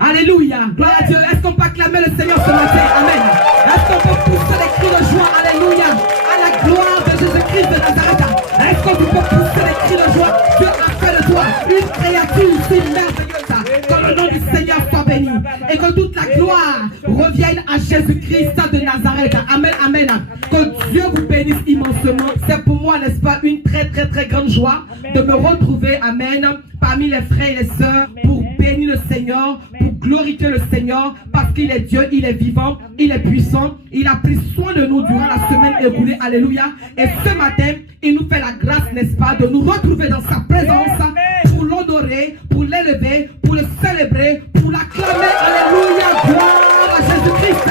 Alléluia. Gloire à Dieu. Est-ce qu'on peut acclamer le Seigneur ce matin? Amen. Est-ce qu'on peut pousser des cris de joie? Alléluia. À la gloire de Jésus-Christ de Nazareth. Est-ce que tu peux pousser des cris de joie? Dieu a fait de toi une créature si merveilleuse. Que le nom du Seigneur soit béni. Et que toute la gloire revienne à Jésus-Christ de Nazareth. Amen, amen. Que Dieu vous bénisse immensement. C'est pour moi, n'est-ce pas, une très grande joie de me retrouver, amen, parmi les frères et les sœurs pour bénir le Seigneur, pour glorifier le Seigneur, parce qu'il est Dieu, il est vivant, il est puissant, il a pris soin de nous durant la semaine écoulée, alléluia. Et ce matin, il nous fait la grâce, n'est-ce pas, de nous retrouver dans sa présence pour l'honorer, pour l'élever, pour le célébrer, pour l'acclamer, alléluia, gloire à Jésus-Christ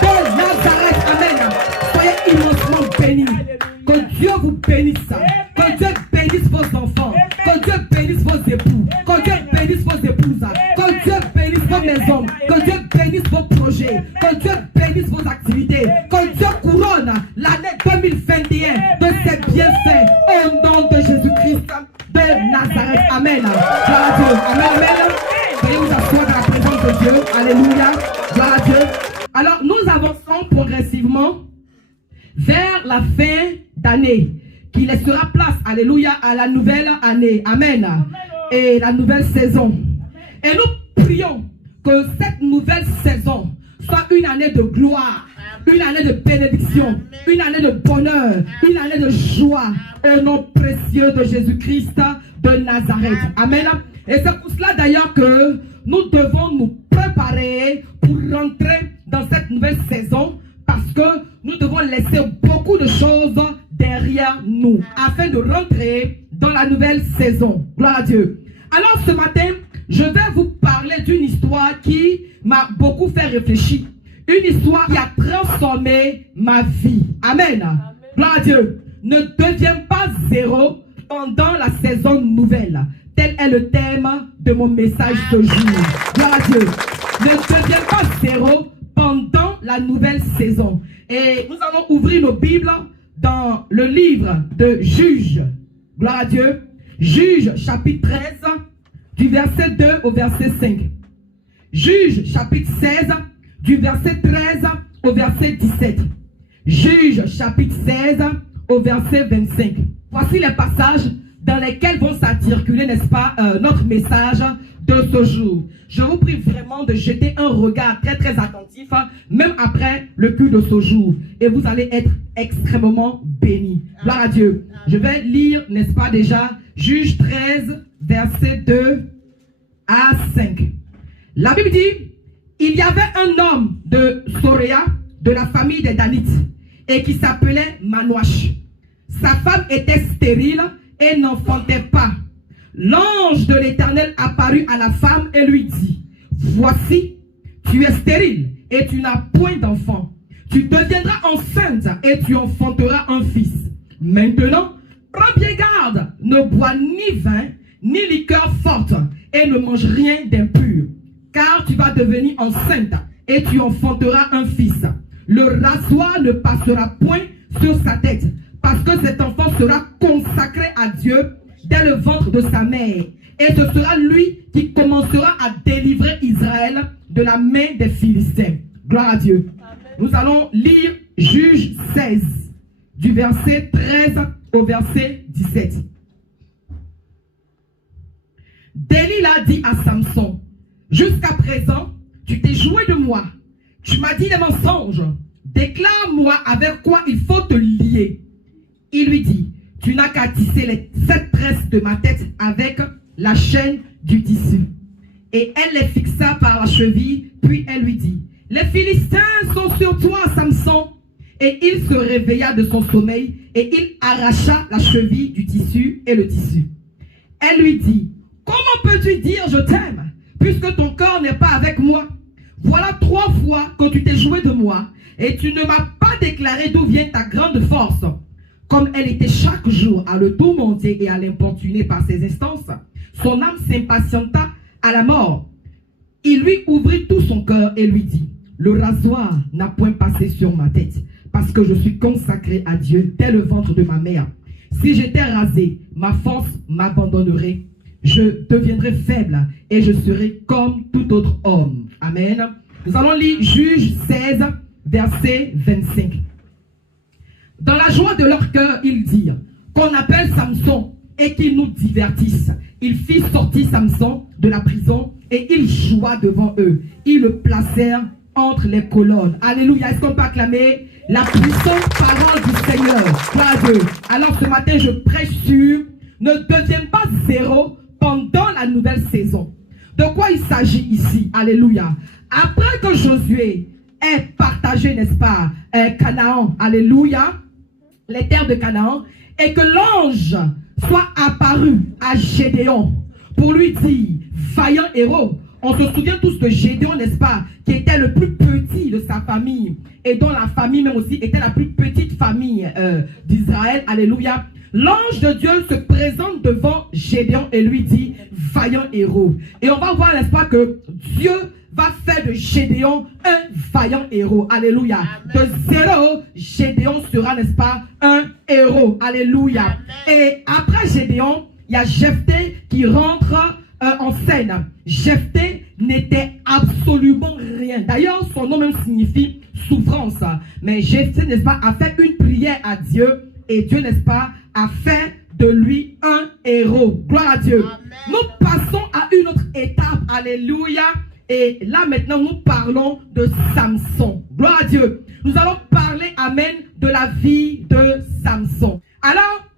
de Nazareth, amen. Soyez immensement bénis, que Dieu vous bénisse, que Dieu bénisse vos enfants, que Dieu bénisse vos époux, que Dieu bénisse vos épouses, que Dieu bénisse vos maisons, que Dieu bénisse vos projets, que Dieu bénisse vos activités, que Dieu couronne l'année 2021 de ses bienfaits au nom de Jésus-Christ de Nazareth. Amen. Gloire à Dieu. Amen, amen. Veuillez vous asseoir dans la présence de Dieu. Alléluia. Gloire à Dieu. Alors, nous avançons progressivement vers la fin d'année qui laissera place, alléluia, à la nouvelle année. Amen. Et la nouvelle saison. Et nous prions que cette nouvelle saison soit une année de gloire, une année de bénédiction, une année de bonheur, une année de joie au nom précieux de Jésus-Christ de Nazareth. Amen. Et c'est pour cela d'ailleurs que nous devons nous préparer pour rentrer dans cette nouvelle saison, parce que nous devons laisser beaucoup de choses derrière nous afin de rentrer dans la nouvelle saison. Gloire à Dieu. Alors ce matin, je vais vous parler d'une histoire qui m'a beaucoup fait réfléchir. Une histoire qui a transformé ma vie. Amen. Gloire à Dieu. Ne deviens pas zéro pendant la saison nouvelle. Tel est le thème de mon message ce jour. Gloire à Dieu. Ne deviens pas zéro pendant la nouvelle saison. Et nous allons ouvrir nos Bibles dans le livre de Juges. Gloire à Dieu. Juges chapitre 13, du verset 2 au verset 5. Juges chapitre 16, du verset 13 au verset 17. Juges chapitre 16 au verset 25. Voici les passages dans lesquels vont s'articuler, n'est-ce pas, notre message de ce jour. Je vous prie vraiment de jeter un regard très attentif, même après le culte de ce jour. Et vous allez être extrêmement bénis. Gloire à Dieu. Je vais lire, n'est-ce pas déjà, Juges 13, verset 2 à 5. La Bible dit, il y avait un homme de Soréa, de la famille des Danites, et qui s'appelait Manoach. Sa femme était stérile et n'enfantait pas. L'ange de l'Éternel apparut à la femme et lui dit, voici, tu es stérile et tu n'as point d'enfant. Tu deviendras enceinte et tu enfanteras un fils. Maintenant, prends bien garde, ne bois ni vin, ni liqueur forte, et ne mange rien d'impur, car tu vas devenir enceinte et tu enfanteras un fils. Le rasoir ne passera point sur sa tête, parce que cet enfant sera consacré à Dieu dès le ventre de sa mère. Et ce sera lui qui commencera à délivrer Israël de la main des Philistins. Gloire à Dieu. Amen. Nous allons lire Juges 16, du verset 13 au verset 17. Delilah dit à Samson, jusqu'à présent, tu t'es joué de moi. Tu m'as dit des mensonges. Déclare-moi avec quoi il faut te lier. Il lui dit, tu n'as qu'à tisser les 7 tresses de ma tête avec la chaîne du tissu. Et elle les fixa par la cheville, puis elle lui dit, les Philistins sont sur toi, Samson. Et il se réveilla de son sommeil et il arracha la cheville du tissu et le tissu. Elle lui dit, comment peux-tu dire je t'aime, puisque ton corps n'est pas avec moi? Voilà 3 fois que tu t'es joué de moi et tu ne m'as pas déclaré d'où vient ta grande force. Comme elle était chaque jour à le tourmenter et à l'importuner par ses instances, son âme s'impatienta à la mort. Il lui ouvrit tout son cœur et lui dit, le rasoir n'a point passé sur ma tête, parce que je suis consacré à Dieu dès le ventre de ma mère. Si j'étais rasé, ma force m'abandonnerait. je deviendrai faible et je serai comme tout autre homme. Amen. Nous allons lire Juge 16, verset 25. Dans la joie de leur cœur, ils dirent qu'on appelle Samson et qu'il nous divertisse. Il fit sortir Samson de la prison et il joua devant eux. Ils le placèrent entre les colonnes. Alléluia. Est-ce qu'on peut acclamer la puissante parole du Seigneur? Gloire à Dieu. Alors ce matin, je prêche sur ne deviens pas zéro pendant la nouvelle saison. De quoi il s'agit ici? Alléluia. Après que Josué ait partagé, n'est-ce pas, Canaan, alléluia, les terres de Canaan, et que l'ange soit apparu à Gédéon pour lui dire, vaillant héros. On se souvient tous de Gédéon, n'est-ce pas, qui était le plus petit de sa famille, et dont la famille même aussi était la plus petite famille d'Israël, alléluia. L'ange de Dieu se présente devant Gédéon et lui dit, vaillant héros. Et on va voir, n'est-ce pas, que Dieu va faire de Gédéon un vaillant héros. Alléluia. Amen. De zéro, Gédéon sera, n'est-ce pas, un héros. Alléluia. Amen. Et après Gédéon, il y a Jephthé qui rentre en scène. Jephthé n'était absolument rien. D'ailleurs, son nom même signifie souffrance. Mais Jephthé, n'est-ce pas, a fait une prière à Dieu. Et Dieu, n'est-ce pas, a fait de lui un héros. Gloire à Dieu. Amen. Nous passons à une autre étape. Alléluia. Et là maintenant, nous parlons de Samson. Gloire à Dieu. Nous allons parler, amen, de la vie de Samson. Alors,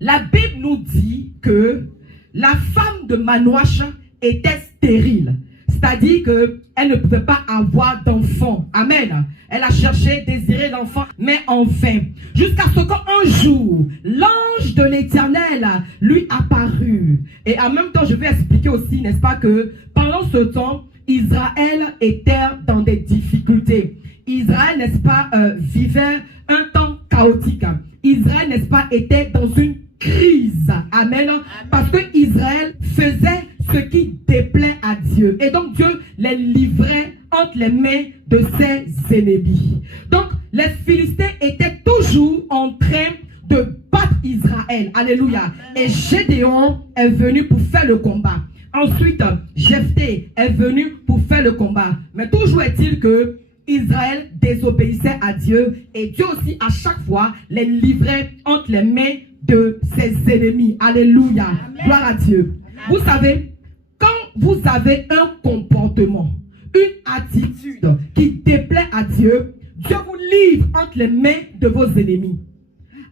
la Bible nous dit que la femme de Manoach était stérile. C'est-à-dire qu'elle ne pouvait pas avoir d'enfant. Amen. Elle a cherché, désiré l'enfant, mais en vain. Jusqu'à ce qu'un jour, l'ange de l'Éternel lui apparut. Et en même temps, je vais expliquer aussi, n'est-ce pas, que pendant ce temps, Israël était dans des difficultés. Israël, n'est-ce pas, vivait un temps chaotique. Israël, n'est-ce pas, était dans une crise. Amen. Parce que Israël faisait ce qui déplaît à Dieu. Et donc Dieu les livrait entre les mains de ses ennemis. Donc les Philistins étaient toujours en train de battre Israël. Alléluia. Et Gédéon est venu pour faire le combat. Ensuite, Jephthé est venu pour faire le combat. Mais toujours est-il que Israël désobéissait à Dieu. Et Dieu aussi à chaque fois les livrait entre les mains de ses ennemis. Alléluia. Amen. Gloire à Dieu. Amen. Vous savez, quand vous avez un comportement, une attitude qui déplaît à Dieu, Dieu vous livre entre les mains de vos ennemis.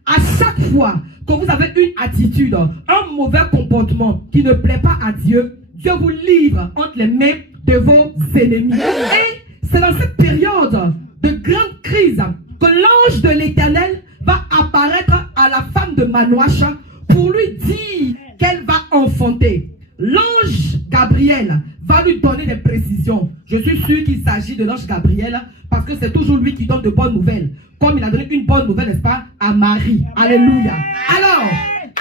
À chaque fois que vous avez une attitude, un mauvais comportement qui ne plaît pas à Dieu, Dieu vous livre entre les mains de vos ennemis. Et c'est dans cette période de grande crise que l'ange de l'Éternel va apparaître à la femme de Manoach pour lui dire qu'elle va enfanter. L'ange Gabriel va lui donner des précisions. Je suis sûr qu'il s'agit de l'ange Gabriel parce que c'est toujours lui qui donne de bonnes nouvelles. Comme il a donné une bonne nouvelle, n'est-ce pas, à Marie. Alléluia. Alors,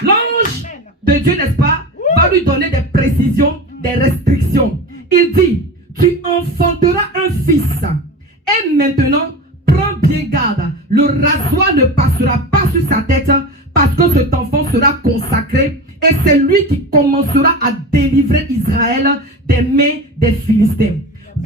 l'ange de Dieu, n'est-ce pas, va lui donner des précisions, des restrictions. Il dit, tu enfanteras un fils. Et maintenant, prends bien garde. Le rasoir ne passera pas sur sa tête parce que cet enfant sera consacré. Et c'est lui qui commencera à délivrer Israël des mains des Philistins.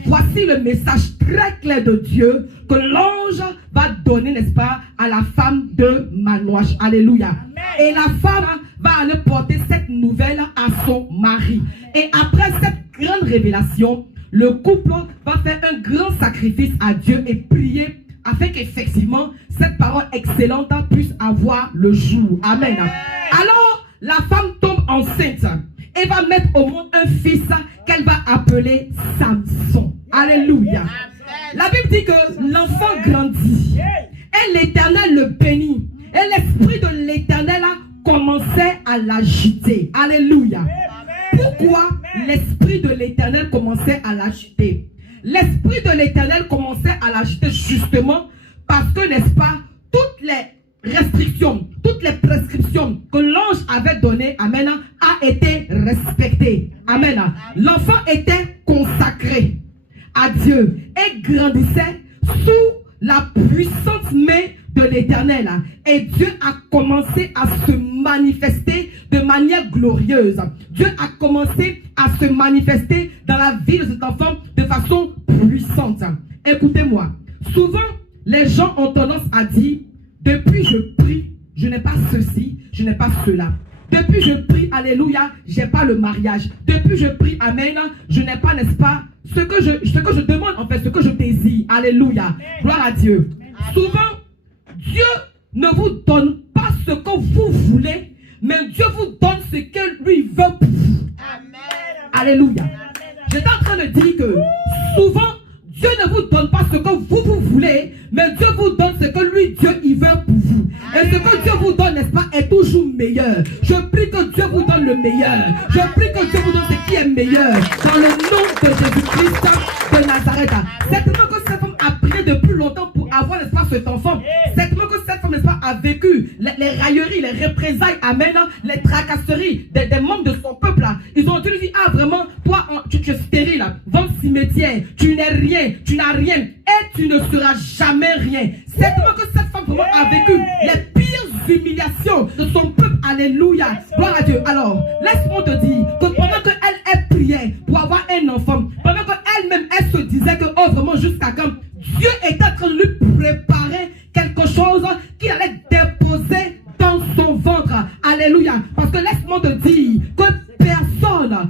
Voici le message très clair de Dieu que l'ange va donner, n'est-ce pas, à la femme de Manoach. Alléluia. Amen. Et la femme va aller porter cette nouvelle à son mari. Et après cette grande révélation, le couple va faire un grand sacrifice à Dieu et prier afin qu'effectivement cette parole excellente puisse avoir le jour. Amen. Amen. Alors, la femme tombe enceinte et va mettre au monde un fils qu'elle va appeler Samson. Alléluia. Amen. La Bible dit que l'enfant grandit et l'Éternel le bénit. Et l'esprit de l'Éternel commençait à l'agiter. Alléluia. Pourquoi l'esprit de l'Éternel commençait à l'agiter? L'esprit de l'Éternel commençait à l'agiter justement parce que, n'est-ce pas, toutes les restrictions, toutes les prescriptions que l'ange avait données, amen, a été respectées. Amen. L'enfant était consacré à Dieu et grandissait sous la puissante main de l'Éternel. Et Dieu a commencé à se manifester de manière glorieuse. Dieu a commencé à se manifester dans la vie de cet enfant de façon puissante. Écoutez-moi, souvent les gens ont tendance à dire, depuis je prie, je n'ai pas ceci, je n'ai pas cela. Depuis je prie, alléluia, je n'ai pas le mariage. Depuis je prie, amen, je n'ai pas, n'est-ce pas, ce que je demande, en fait, ce que je désire. Alléluia. Gloire à Dieu. Souvent, Dieu ne vous donne pas ce que vous voulez, mais Dieu vous donne ce que lui veut pour vous. Alléluia. J'étais en train de dire que souvent, Dieu ne vous donne pas ce que vous voulez, mais Dieu vous donne ce que lui, Dieu, il veut pour vous. Et ce que Dieu vous donne, n'est-ce pas, est toujours meilleur. Je prie que Dieu vous donne le meilleur. Je prie que Dieu vous donne ce qui est meilleur. Dans le nom de Jésus-Christ de Nazareth. Certainement que cette femme a prié depuis longtemps pour avoir, n'est-ce pas, cet enfant. Certainement que cette femme, n'est-ce pas, a vécu les railleries, les représailles, amen, les tracasseries des membres de son peuple. Là. Ils ont dû lui dire, ah vraiment, toi, tu es stérile, va au cimetière, tu n'es rien, tu n'as rien, et tu ne seras jamais rien. Certainement que cette femme vraiment a vécu les pires humiliations de son peuple. Alléluia. Gloire à Dieu. Alors, laisse-moi te dire que pendant qu'elle priait pour avoir un enfant, pendant qu'elle-même, elle se disait que, oh vraiment, jusqu'à quand Dieu était en train de lui préparer quelque chose qu'il allait déposer dans son ventre. Alléluia. Parce que laisse-moi te dire que personne,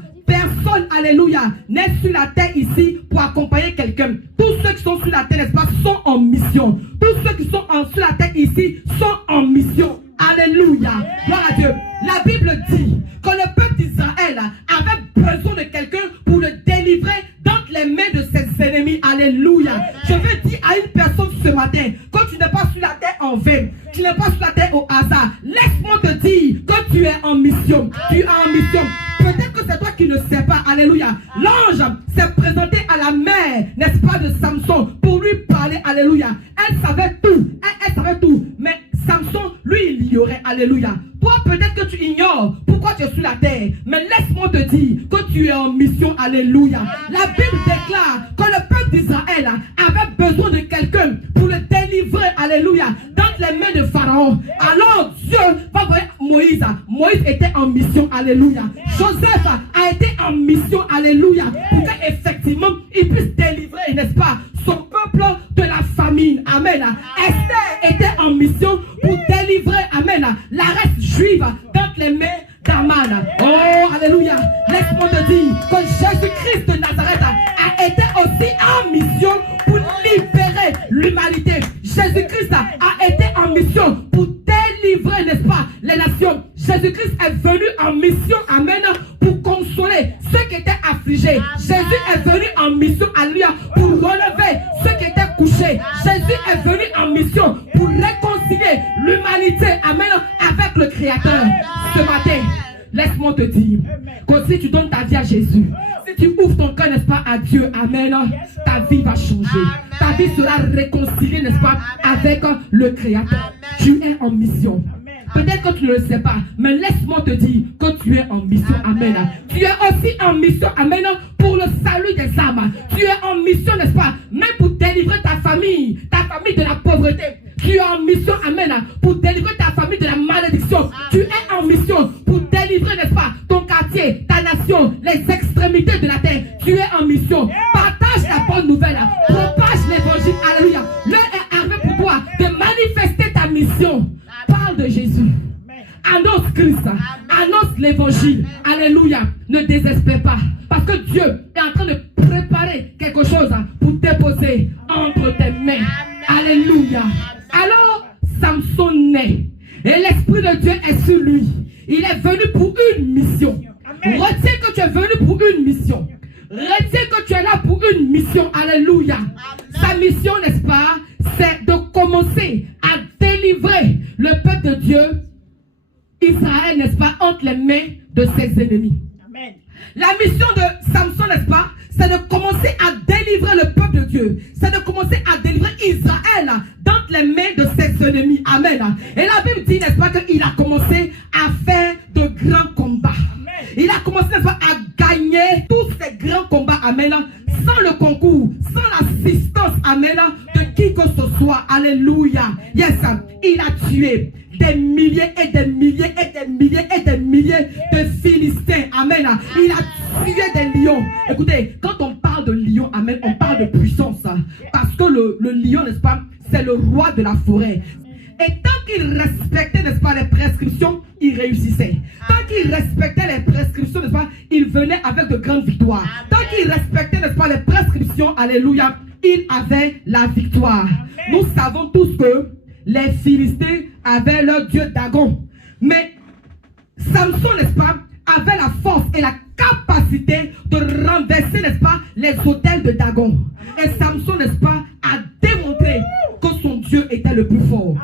alléluia, n'est sur la terre ici pour accompagner quelqu'un. Tous ceux qui sont sur la terre, n'est-ce pas, sont en mission. Tous ceux qui sont sur la terre ici sont en mission. Alléluia. Gloire à Dieu. La Bible dit que le peuple d'Israël avait besoin de quelqu'un pour le délivrer d'entre les mains de ses ennemis. Alléluia. Je veux dire à une personne ce matin que tu n'es pas sur la terre en vain. Tu n'es pas sur la terre au hasard. Laisse-moi te dire que tu es en mission. Tu es en mission. Peut-être que c'est toi qui ne sais pas. Alléluia. L'ange s'est présenté à la mère, n'est-ce pas, de Samson pour lui parler. Alléluia. Elle savait tout. Elle savait tout. Mais Samson, lui, il ignorait. Alléluia. Toi, peut-être que tu ignores pourquoi tu es sur la terre. Mais laisse-moi te dire que tu es en mission. Alléluia. La Bible déclare que le peuple d'Israël avait besoin de quelqu'un pour le délivrer. Alléluia. Dans les mains de Pharaon. Alors Dieu va voir Moïse. Moïse était en mission. Alléluia. Joseph a été en mission. Alléluia. Pour qu'effectivement il puisse délivrer, n'est-ce pas, son peuple de la famine. Amen. Esther était en mission pour délivrer, amen, la race juive dans les mains d'Aman. Oh, alléluia. Laisse-moi te dire que Jésus-Christ de Nazareth a été aussi en mission pour libérer l'humanité. Jésus-Christ a été en mission pour délivrer, n'est-ce pas, les nations. Jésus-Christ est venu en mission, amen, pour consoler ceux qui étaient affligés. Jésus est venu en mission, alléluia, pour relever ceux qui étaient couchés. Jésus est venu en mission pour réconcilier l'humanité, amen, avec le Créateur. Ce matin, laisse-moi te dire que si tu donnes ta vie à Jésus, si tu ouvres ton cœur, n'est-ce pas, à Dieu, amen, ta vie va changer. Ta vie sera réconciliée, n'est-ce pas, avec le Créateur. Tu es en mission. Peut-être que tu ne le sais pas, mais laisse-moi te dire que tu es en mission. Amen. Tu es aussi en mission, amen, pour le salut des âmes. Tu es en mission, n'est-ce pas, même pour délivrer ta famille de la pauvreté. Tu es en mission, amen, pour délivrer ta famille de la malédiction. Tu es en mission pour délivrer, n'est-ce pas, ton quartier, ta nation, les extrémités de la terre. Tu es en mission. Partage la bonne nouvelle. Propage l'évangile. Alléluia. L'heure est arrivée pour toi de manifester ta mission. Parle de Jésus. Annonce Christ. Annonce l'évangile. Alléluia. Ne désespère pas. Parce que Dieu est en train de préparer quelque chose pour déposer entre tes mains. Alléluia. Alors, Samson naît. Et l'Esprit de Dieu est sur lui. Il est venu pour une mission. Retiens que tu es venu pour une mission. Retiens que tu es là pour une mission. Alléluia. Sa mission, n'est-ce pas, c'est de commencer à délivrer le peuple de Dieu, Israël, n'est-ce pas, entre les mains de ses ennemis. Amen. La mission de Samson, n'est-ce pas, c'est de commencer à délivrer le peuple de Dieu. C'est de commencer à délivrer Israël dans les mains de ses ennemis. Amen. Et la Bible dit, n'est-ce pas, qu'il a commencé à faire de grands combats. Il a commencé, n'est-ce pas, à gagner tous ces grands combats. Amen. sans le concours, sans l'assistance, amen, de qui que ce soit. Alléluia. Yes, il a tué des milliers et des milliers et des milliers et des milliers de Philistins. Amen. Il a tué des lions. Écoutez, quand on parle de lion, amen, on parle de puissance. Parce que le lion, n'est-ce pas, c'est le roi de la forêt. Et tant qu'il respectait, n'est-ce pas, les prescriptions, il réussissait. Tant qu'il respectait les prescriptions, n'est-ce pas, il venait avec de grandes victoires. Tant qu'il respectait, n'est-ce pas, les prescriptions, alléluia, il avait la victoire. Nous savons tous que les Philistins avaient leur dieu Dagon. Mais Samson, n'est-ce pas, avait la force et la capacité de renverser, n'est-ce pas, les autels de Dagon. Et Samson, n'est-ce pas, a démontré que son Dieu était le plus fort.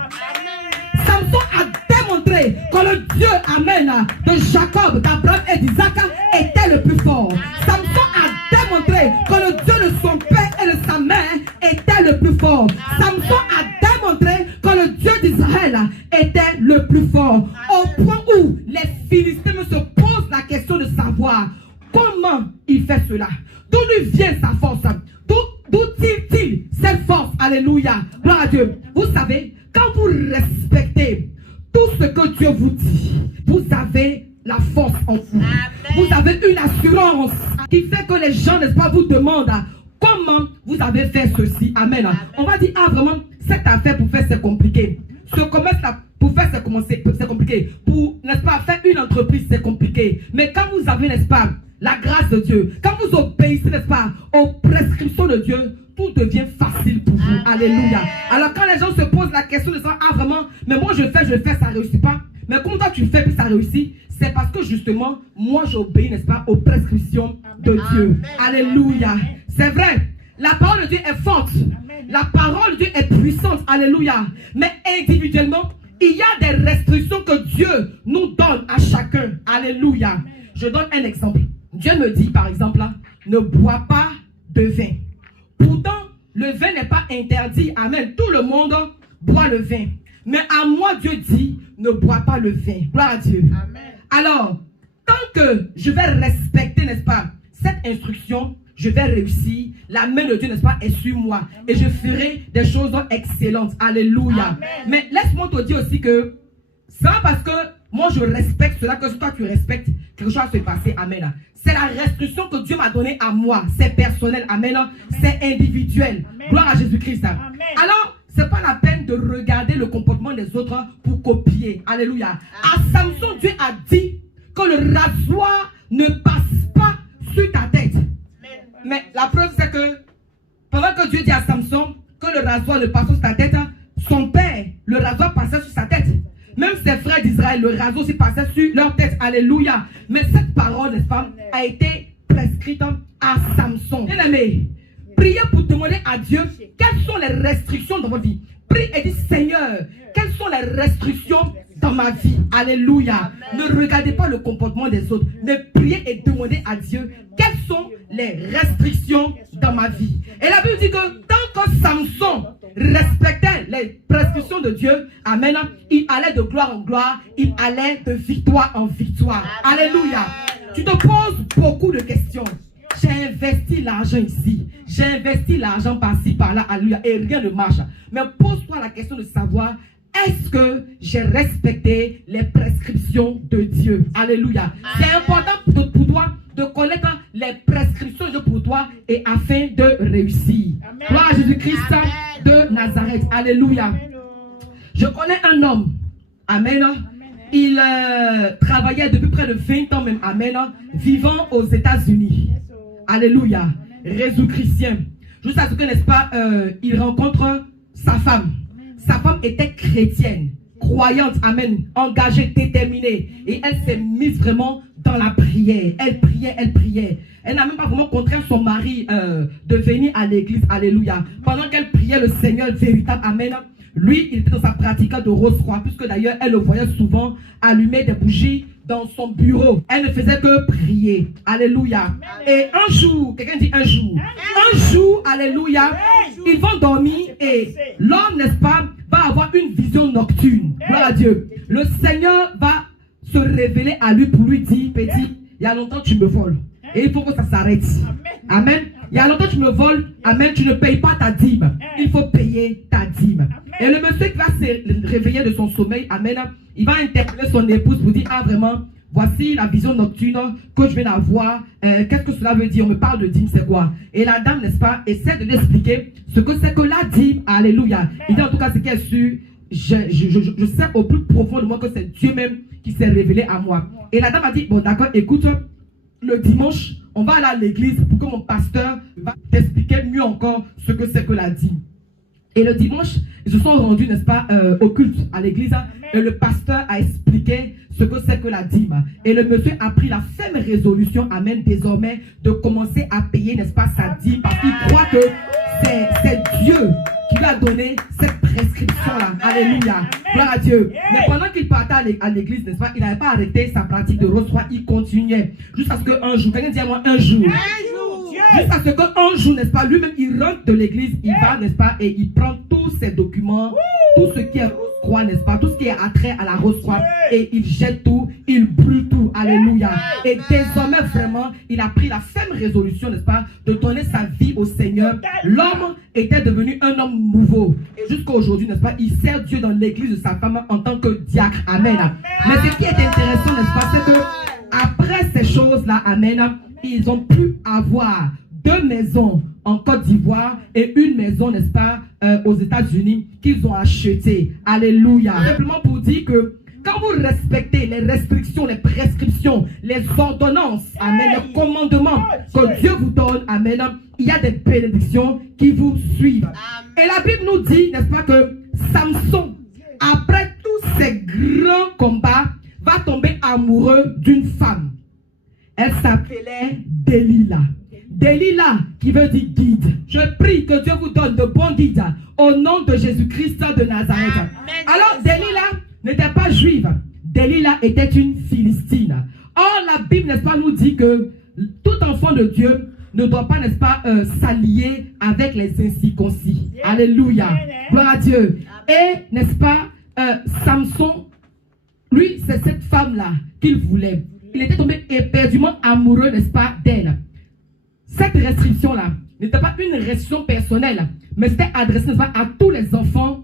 Samson a démontré que le Dieu, amen, de Jacob, d'Abraham et d'Isaac était le plus fort. Samson a démontré que le Dieu de son père et de sa mère était le plus fort. Samson a démontré que le Dieu d'Israël était le plus fort. Au point où les Philistins se posent la question de savoir comment il fait cela. D'où lui vient sa force? D'où tire-t-il cette force? Alléluia. Gloire à Dieu. Vous savez, quand vous respectez tout ce que Dieu vous dit, vous avez la force en vous. Amen. Vous avez une assurance qui fait que les gens, n'est-ce pas, vous demandent comment vous avez fait ceci. Amen. Amen. On va dire, ah vraiment, cette affaire pour faire c'est compliqué. Ce commerce là pour faire c'est compliqué. Pour, n'est-ce pas, faire une entreprise c'est compliqué. Mais quand vous avez, n'est-ce pas, la grâce de Dieu, quand vous obéissez, n'est-ce pas, aux prescriptions de Dieu, tout devient facile pour vous. Amen. Alléluia. Alors quand les gens se posent la question de ça, ah vraiment, mais moi je fais, ça ne réussit pas. Mais comment toi tu fais puis ça réussit? C'est parce que justement, moi j'obéis, n'est-ce pas, aux prescriptions de Dieu. Amen. Alléluia. C'est vrai, la parole de Dieu est forte. Amen. La parole de Dieu est puissante. Alléluia. Mais individuellement, il y a des restrictions que Dieu nous donne à chacun. Alléluia. Amen. Je donne un exemple. Dieu me dit, par exemple, là, ne bois pas de vin. Pourtant, le vin n'est pas interdit. Amen. Tout le monde boit le vin. Mais à moi, Dieu dit, ne bois pas le vin. Gloire à Dieu. Amen. Alors, tant que je vais respecter, n'est-ce pas, cette instruction, je vais réussir. La main de Dieu, n'est-ce pas, est sur moi. Amen. Et je ferai des choses excellentes. Alléluia. Amen. Mais laisse-moi te dire aussi que c'est pas parce que moi je respecte cela que toi tu respectes quelque chose va se passer. Amen. C'est la restriction que Dieu m'a donnée à moi. C'est personnel. Amen. C'est individuel. Amen. Gloire à Jésus-Christ. Alors, c'est pas la peine de regarder le comportement des autres pour copier. Alléluia. À Samson, Dieu a dit que le rasoir ne passe pas sur ta tête. Mais la preuve, c'est que pendant que Dieu dit à Samson que le rasoir ne passe pas sur ta tête, son père, le rasoir passait sur sa tête. Même ses frères d'Israël, le rasoir aussi passait sur leur tête. Alléluia. Mais cette parole, n'est-ce pas, a été prescrite à Samson. Bien aimé, priez pour demander à Dieu quelles sont les restrictions dans votre vie. Prie et dis, Seigneur, quelles sont les restrictions dans ma vie? Alléluia. Amen. Ne regardez pas le comportement des autres, mais priez et demandez à Dieu quelles sont les restrictions dans ma vie. Et la Bible dit que tant que Samson respectait les prescriptions de Dieu, amen, il allait de gloire en gloire, il allait de victoire en victoire. Amen. Alléluia. Tu te poses beaucoup de questions. J'ai investi l'argent ici, j'ai investi l'argent par-ci, par-là, alléluia, et rien ne marche. Mais pose-toi la question de savoir, est-ce que j'ai respecté les prescriptions de Dieu? Alléluia. C'est important pour toi de connaître les prescriptions de Dieu pour toi et afin de réussir. Amen. Gloire à Jésus-Christ de Nazareth. Alléluia. Je connais un homme. Amen. Il travaillait depuis près de 20 ans même. Amen. Vivant aux États-Unis. Alléluia. Réseau chrétien. Juste à ce que, n'est-ce pas, il rencontre sa femme. Sa femme était chrétienne, croyante, amen, engagée, déterminée. Et elle s'est mise vraiment dans la prière. Elle priait, elle priait. Elle n'a même pas vraiment contraint son mari de venir à l'église. Alléluia. Pendant qu'elle priait le Seigneur véritable, amen, lui, il était dans sa pratique de rose-croix, puisque d'ailleurs, elle le voyait souvent allumer des bougies dans son bureau. Elle ne faisait que prier. Alléluia. Et un jour, quelqu'un dit un jour. Un jour, alléluia, ils vont dormir et l'homme, n'est-ce pas, va avoir une vision nocturne. Gloire à Dieu. Le Seigneur va se révéler à lui pour lui dire, petit, il y a longtemps tu me voles. Et il faut que ça s'arrête. Amen. Il y a longtemps tu me voles, amen, tu ne payes pas ta dîme. Il faut payer ta dîme. Et le monsieur qui va se réveiller de son sommeil, amen, il va interpeller son épouse pour dire, ah vraiment, voici la vision nocturne que je viens d'avoir. Qu'est-ce que cela veut dire? On me parle de dîme, c'est quoi? Et la dame, n'est-ce pas, essaie de lui expliquer ce que c'est que la dîme. Alléluia. Il dit en tout cas ce qu'elle est sûr. Je sais au plus profond de moi que c'est Dieu même qui s'est révélé à moi. Et la dame a dit, bon d'accord, écoute, le dimanche, on va aller à l'église pour que mon pasteur va t'expliquer mieux encore ce que c'est que la dîme. Et le dimanche, ils se sont rendus, n'est-ce pas, au culte à l'église. Et le pasteur a expliqué ce que c'est que la dîme. Et le monsieur a pris la ferme résolution, amen, désormais, de commencer à payer, n'est-ce pas, sa dîme. Parce qu'il croit que c'est Dieu qui lui a donné cette prescription-là. Alléluia. Gloire à Dieu. Mais pendant qu'il partait à l'église, n'est-ce pas, il n'avait pas arrêté sa pratique de reçoit. Il continuait. Jusqu'à ce qu'un jour, quelqu'un dit à moi, un jour. Jusqu'à ce qu'un jour, n'est-ce pas, lui-même, il rentre de l'église, il va, n'est-ce pas, et il prend tous ses documents, tout ce qui est rose-croix, n'est-ce pas, tout ce qui est attrait à la rose-croix, et il jette tout, il brûle tout, alléluia. Et désormais, vraiment, il a pris la ferme résolution, n'est-ce pas, de donner sa vie au Seigneur. L'homme était devenu un homme nouveau. Et jusqu'à aujourd'hui, n'est-ce pas, il sert Dieu dans l'église de sa femme en tant que diacre. Amen. Mais ce qui est intéressant, n'est-ce pas, c'est que après ces choses-là, amen, ils ont pu avoir 2 maisons en Côte d'Ivoire et une maison, n'est-ce pas, aux États-Unis qu'ils ont achetées. Alléluia. Simplement pour dire que quand vous respectez les restrictions, les prescriptions, les ordonnances, amen, les commandements que Dieu vous donne, amen, il y a des bénédictions qui vous suivent. Et la Bible nous dit, n'est-ce pas, que Samson, après tous ces grands combats, va tomber amoureux d'une femme. Elle s'appelait Delilah. Delilah qui veut dire guide. Je prie que Dieu vous donne de bons guides au nom de Jésus-Christ de Nazareth. Amen. Alors Delilah n'était pas juive. Delilah était une Philistine. Or la Bible, n'est-ce pas, nous dit que tout enfant de Dieu ne doit pas, n'est-ce pas, s'allier avec les incirconcis. Alléluia. Gloire à Dieu. Et, n'est-ce pas, Samson, lui, c'est cette femme-là qu'il voulait. Il était tombé éperdument amoureux, n'est-ce pas, d'elle. Cette restriction-là n'était pas une restriction personnelle, mais c'était adressé, n'est-ce pas, à tous les enfants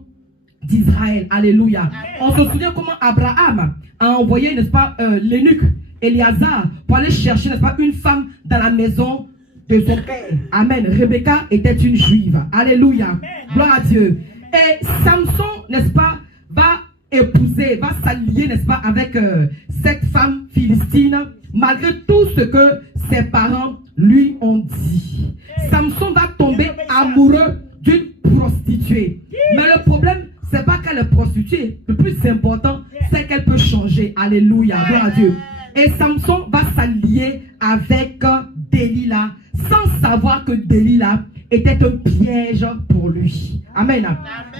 d'Israël. Alléluia. On se souvient comment Abraham a envoyé, n'est-ce pas, l'eunuque Éléazar pour aller chercher, n'est-ce pas, une femme dans la maison de son père. Amen. Rebecca était une juive. Alléluia. Gloire à Dieu. Et Samson, n'est-ce pas, va épouser, va s'allier, n'est-ce pas, avec cette femme philistine, malgré tout ce que ses parents lui ont dit. Samson va tomber amoureux d'une prostituée. Mais le problème, c'est pas qu'elle est prostituée. Le plus important, c'est qu'elle peut changer. Alléluia. Gloire à Dieu. Et Samson va s'allier avec Delilah, sans savoir que Delilah était un piège pour lui. Amen.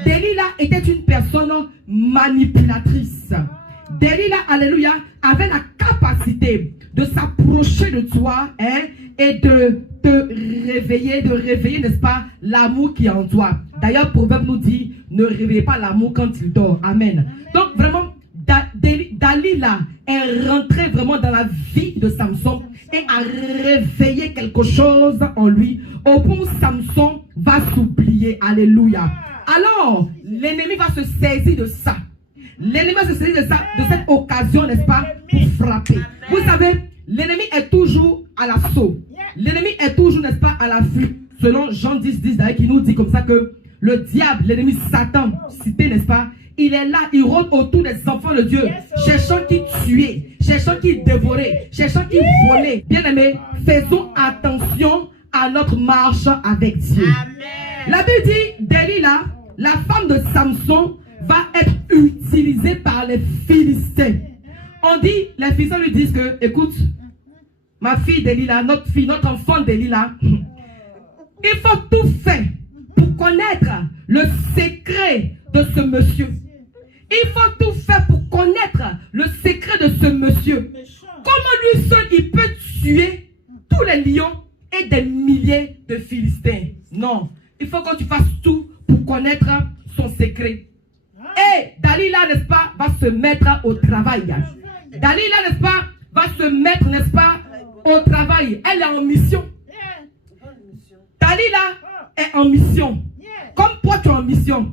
Delilah était une personne manipulatrice. Delilah, alléluia, avait la capacité de s'approcher de toi, hein, et de te réveiller, n'est-ce pas, l'amour qui est en toi. D'ailleurs, Proverbe nous dit, ne réveillez pas l'amour quand il dort. Amen. Donc, vraiment, Delilah est rentrée vraiment dans la vie de Samson et a réveillé quelque chose en lui, au point où Samson va s'oublier. Alléluia. Alors, l'ennemi va se saisir de ça. L'ennemi va se saisir de ça, de cette occasion, n'est-ce pas, pour frapper. Vous savez, l'ennemi est toujours à l'assaut. L'ennemi est toujours, n'est-ce pas, à l'affût. Selon Jean 10, d'ailleurs, qui nous dit comme ça que le diable, l'ennemi Satan, cité, n'est-ce pas, il est là, il rôde autour des enfants de Dieu, cherchant qui tuer, cherchant qui dévorer, cherchant qui voler. Bien aimé, faisons attention à notre marche avec Dieu. La Bible dit, Delilah, la femme de Samson, va être utilisée par les Philistins. On dit, les Philistins lui disent que, écoute, ma fille Delilah, notre enfant Delilah, il faut tout faire pour connaître le secret de ce monsieur. Il faut tout faire pour connaître le secret de ce monsieur. Comment lui seul, il peut tuer tous les lions et des milliers de Philistins? Non, il faut que tu fasses tout pour connaître son secret. Et Delilah, n'est-ce pas, va se mettre au travail. Delilah, n'est-ce pas, va se mettre, n'est-ce pas, au travail. Elle est en mission. Dalila est en mission. Comme toi, tu es en mission.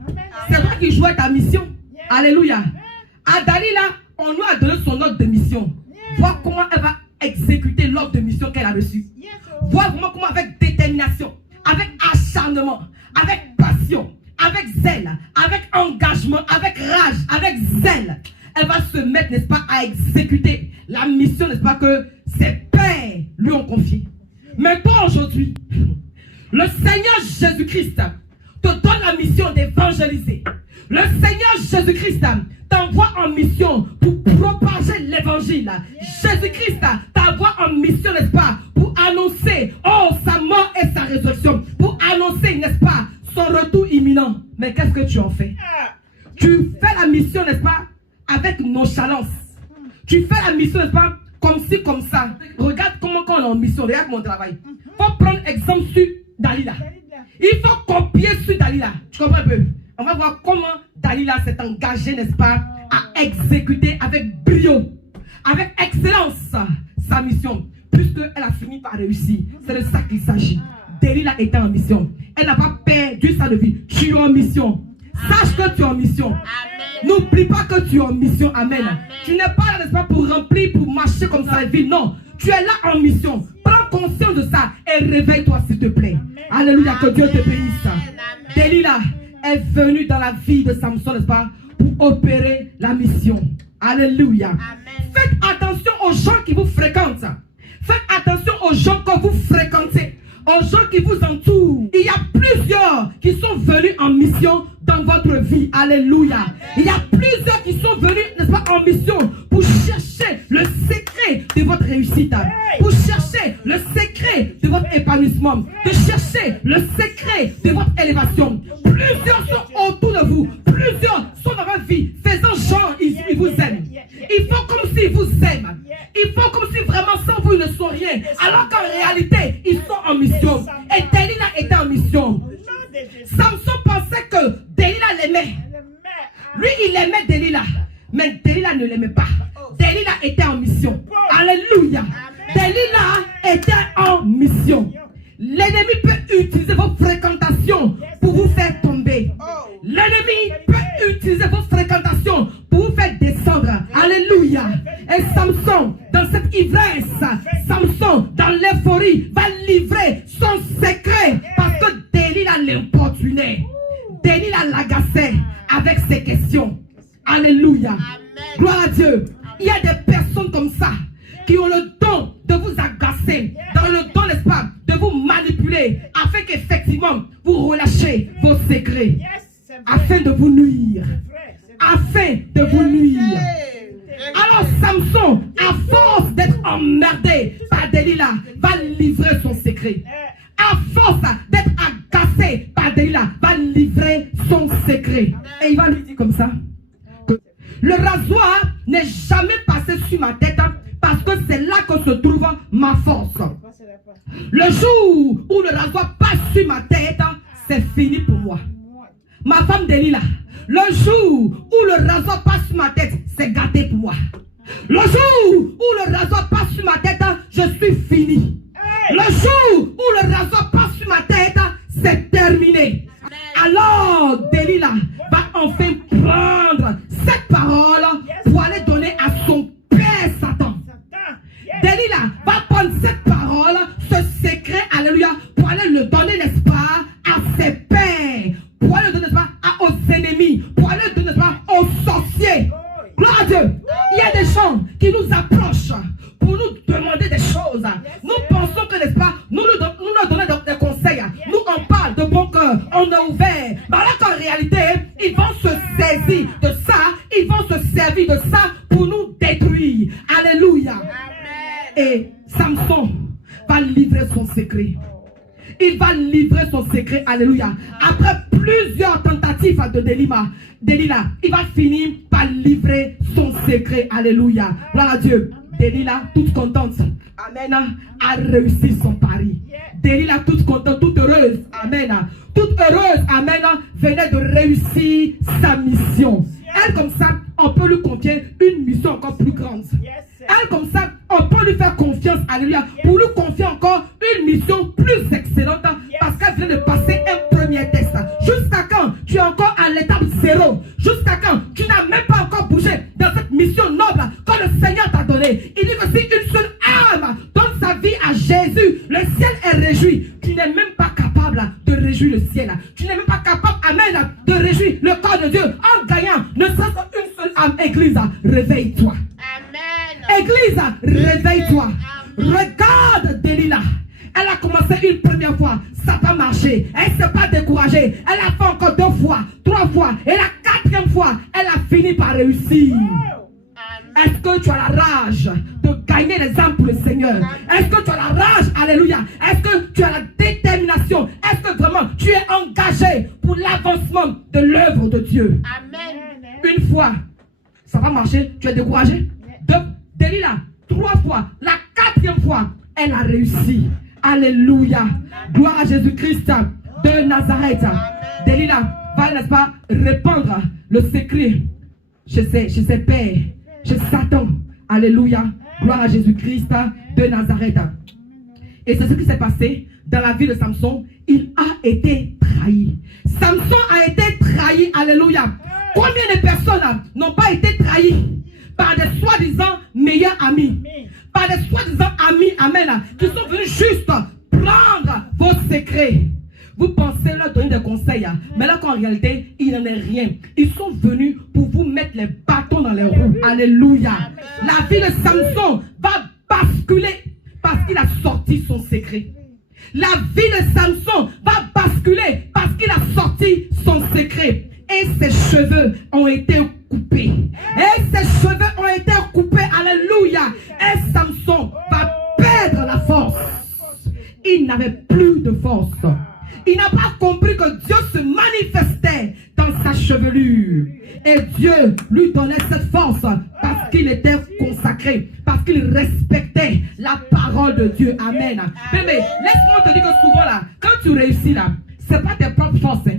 C'est toi qui joues ta mission. Alléluia. À Dalila, on lui a donné son ordre de mission. Vois comment elle va exécuter l'ordre de mission qu'elle a reçu. Vois vraiment comment avec détermination, avec acharnement, avec passion, avec zèle, avec engagement, avec rage, avec zèle, elle va se mettre, n'est-ce pas, à exécuter la mission, n'est-ce pas, que ses pères lui ont confiée. Mais toi aujourd'hui, le Seigneur Jésus-Christ te donne la mission d'évangéliser. Le Seigneur Jésus-Christ t'envoie en mission pour propager l'évangile. Jésus-Christ t'envoie en mission, n'est-ce pas, pour annoncer, oh, sa mort et sa résurrection, pour annoncer, n'est-ce pas, son retour imminent. Mais qu'est-ce que tu en fais? Tu fais la mission, n'est-ce pas, avec nonchalance. Tu fais la mission, n'est-ce pas, comme ci, comme ça. Regarde comment quand on est en mission, regarde mon travail. Il faut prendre exemple sur Dalila. Il faut copier sur Dalila. Tu comprends un peu? On va voir comment Dalila s'est engagée, n'est-ce pas, à exécuter avec brio, avec excellence, sa mission. Puisqu'elle a fini par réussir. C'est de ça qu'il s'agit. Dalila était en mission. Elle n'a pas perdu sa vie. Tu es en mission. Sache que tu es en mission. N'oublie pas que tu es en mission. Amen. Tu n'es pas là, n'est-ce pas, pour remplir, pour marcher comme ça la vie. Non. Tu es là en mission. Prends conscience de ça et réveille-toi, s'il te plaît. Alléluia, que Dieu te bénisse. Dalila est venue dans la vie de Samson, n'est-ce pas, pour opérer la mission. Alléluia. Faites attention aux gens qui vous fréquentent. Faites attention aux gens que vous fréquentez, aux gens qui vous entourent. Il y a plusieurs qui sont venus en mission dans votre vie. Alléluia. Il y a plusieurs qui sont venus, n'est-ce pas, en mission pour chercher le secret de votre réussite, pour chercher le secret de votre épanouissement, de chercher le secret de votre élévation. Plusieurs sont autour de vous, plusieurs sont dans votre vie, faisant genre, ils vous aiment. Ils font comme s'ils vous aiment. Ils font comme si vraiment sans vous ils ne sont rien. Alors qu'en réalité, ils sont en mission. Et Dalila était en mission. Samson pensait que Dalila l'aimait. Lui, il aimait Dalila. Mais Dalila ne l'aimait pas. Dalila était en mission. Alléluia. Dalila était en mission. L'ennemi peut utiliser vos fréquentations pour vous faire tomber. L'ennemi peut utiliser vos fréquentations pour vous faire descendre. Alléluia. Et Samson, dans cette ivresse, Samson, dans l'euphorie, va livrer son secret parce que Dalila l'importunait. Dalila l'agaçait avec ses questions. Alléluia. Gloire à Dieu. Il y a des personnes comme ça qui ont le don de vous agacer, dans le don, n'est-ce pas, de vous manipuler, afin qu'effectivement vous relâchez vos secrets, afin de vous nuire, afin de vous nuire. Alors Samson, à force d'être emmerdé par Dalila, va livrer son secret. À force d'être agacé par Dalila, va livrer son secret. Et il va lui dire comme ça: le rasoir n'est jamais passé sur ma tête, parce que c'est là que se trouve ma force. Le jour où le rasoir passe sur ma tête, c'est fini pour moi. Ma femme Dalila, le jour où le rasoir passe sur ma tête, c'est gâté pour moi. Le jour où le rasoir passe sur ma tête, je suis fini. Le jour où le rasoir passe sur ma tête, c'est terminé. Alors Dalila va enfin prendre cette parole pour aller donner à son père Satan. Dalila va prendre cette parole, ce secret, alléluia, pour aller le donner, n'est-ce pas, à ses pères, pour aller le donner, n'est-ce pas, aux ennemis, pour aller le donner, n'est-ce pas, aux sorciers. Gloire à Dieu. Il y a des gens qui nous approchent pour nous demander des choses. Nous pensons que, n'est-ce pas, nous leur donnons des conseils. Nous on parle de bon cœur, on est ouvert. Mais alors qu'en réalité, ils vont se saisir de ça, ils vont se servir de ça pour nous détruire. Alléluia. Et Samson va livrer son secret. Il va livrer son secret. Alléluia. Après plusieurs tentatives de Dalila, il va finir par livrer son secret. Alléluia. Gloire à Dieu. Dalila, toute contente, amen, a réussi son pari. Dalila, toute contente, toute heureuse, amen, toute heureuse, amen, venait de réussir sa mission. Elle, comme ça, on peut lui confier une mission encore plus grande. Elle, comme ça, on peut lui faire confiance, alléluia, pour lui confier encore une mission plus excellente, parce qu'elle Jésus, le ciel est réjoui. Tu n'es même pas capable de réjouir le ciel. Tu n'es même pas capable, amen, de réjouir le corps de Dieu en gagnant ne serait-ce qu'une seule âme. Église, réveille-toi. Église, réveille-toi. Regarde Delilah. Elle a commencé une première fois, ça n'a pas marché. Elle ne s'est pas découragée. Elle a fait encore 2 fois, 3 fois. Et la 4e fois, elle a fini par réussir. Est-ce que tu as la rage de gagner les âmes pour le Seigneur? Est-ce que tu as la rage? Alléluia. Est-ce que tu as la détermination? Est-ce que vraiment tu es engagé pour l'avancement de l'œuvre de Dieu? Amen. Une fois, ça va marcher, tu es découragé. Delilah, 3 fois. La 4e fois, elle a réussi. Alléluia. Gloire à Jésus-Christ de Nazareth. Delilah va, n'est-ce pas, répandre le secret chez ses pères, chez Satan. Alléluia. Gloire à Jésus-Christ de Nazareth. Et c'est ce qui s'est passé dans la vie de Samson. Il a été trahi. Samson a été trahi. Alléluia. Combien de personnes n'ont pas été trahies par des soi-disant meilleurs amis, par des soi-disant amis, amen, qui sont venus juste prendre vos secrets. Vous pensez leur donner des conseils, mais là qu'en réalité, il n'en est rien. Ils sont venus pour vous mettre les bâtons dans les roues. Alléluia. La vie de Samson va basculer parce qu'il a sorti son secret. La vie de Samson va basculer parce qu'il a sorti son secret. Et ses cheveux ont été coupés. Et ses cheveux ont été coupés. Alléluia. Et Samson va perdre la force. Il n'avait plus de force. Il n'a pas compris que Dieu se manifestait dans sa chevelure. Et Dieu lui donnait cette force parce qu'il était consacré, parce qu'il respectait la parole de Dieu. Amen. Mais laisse-moi te dire que souvent là, quand tu réussis là, ce n'est pas tes propres forces.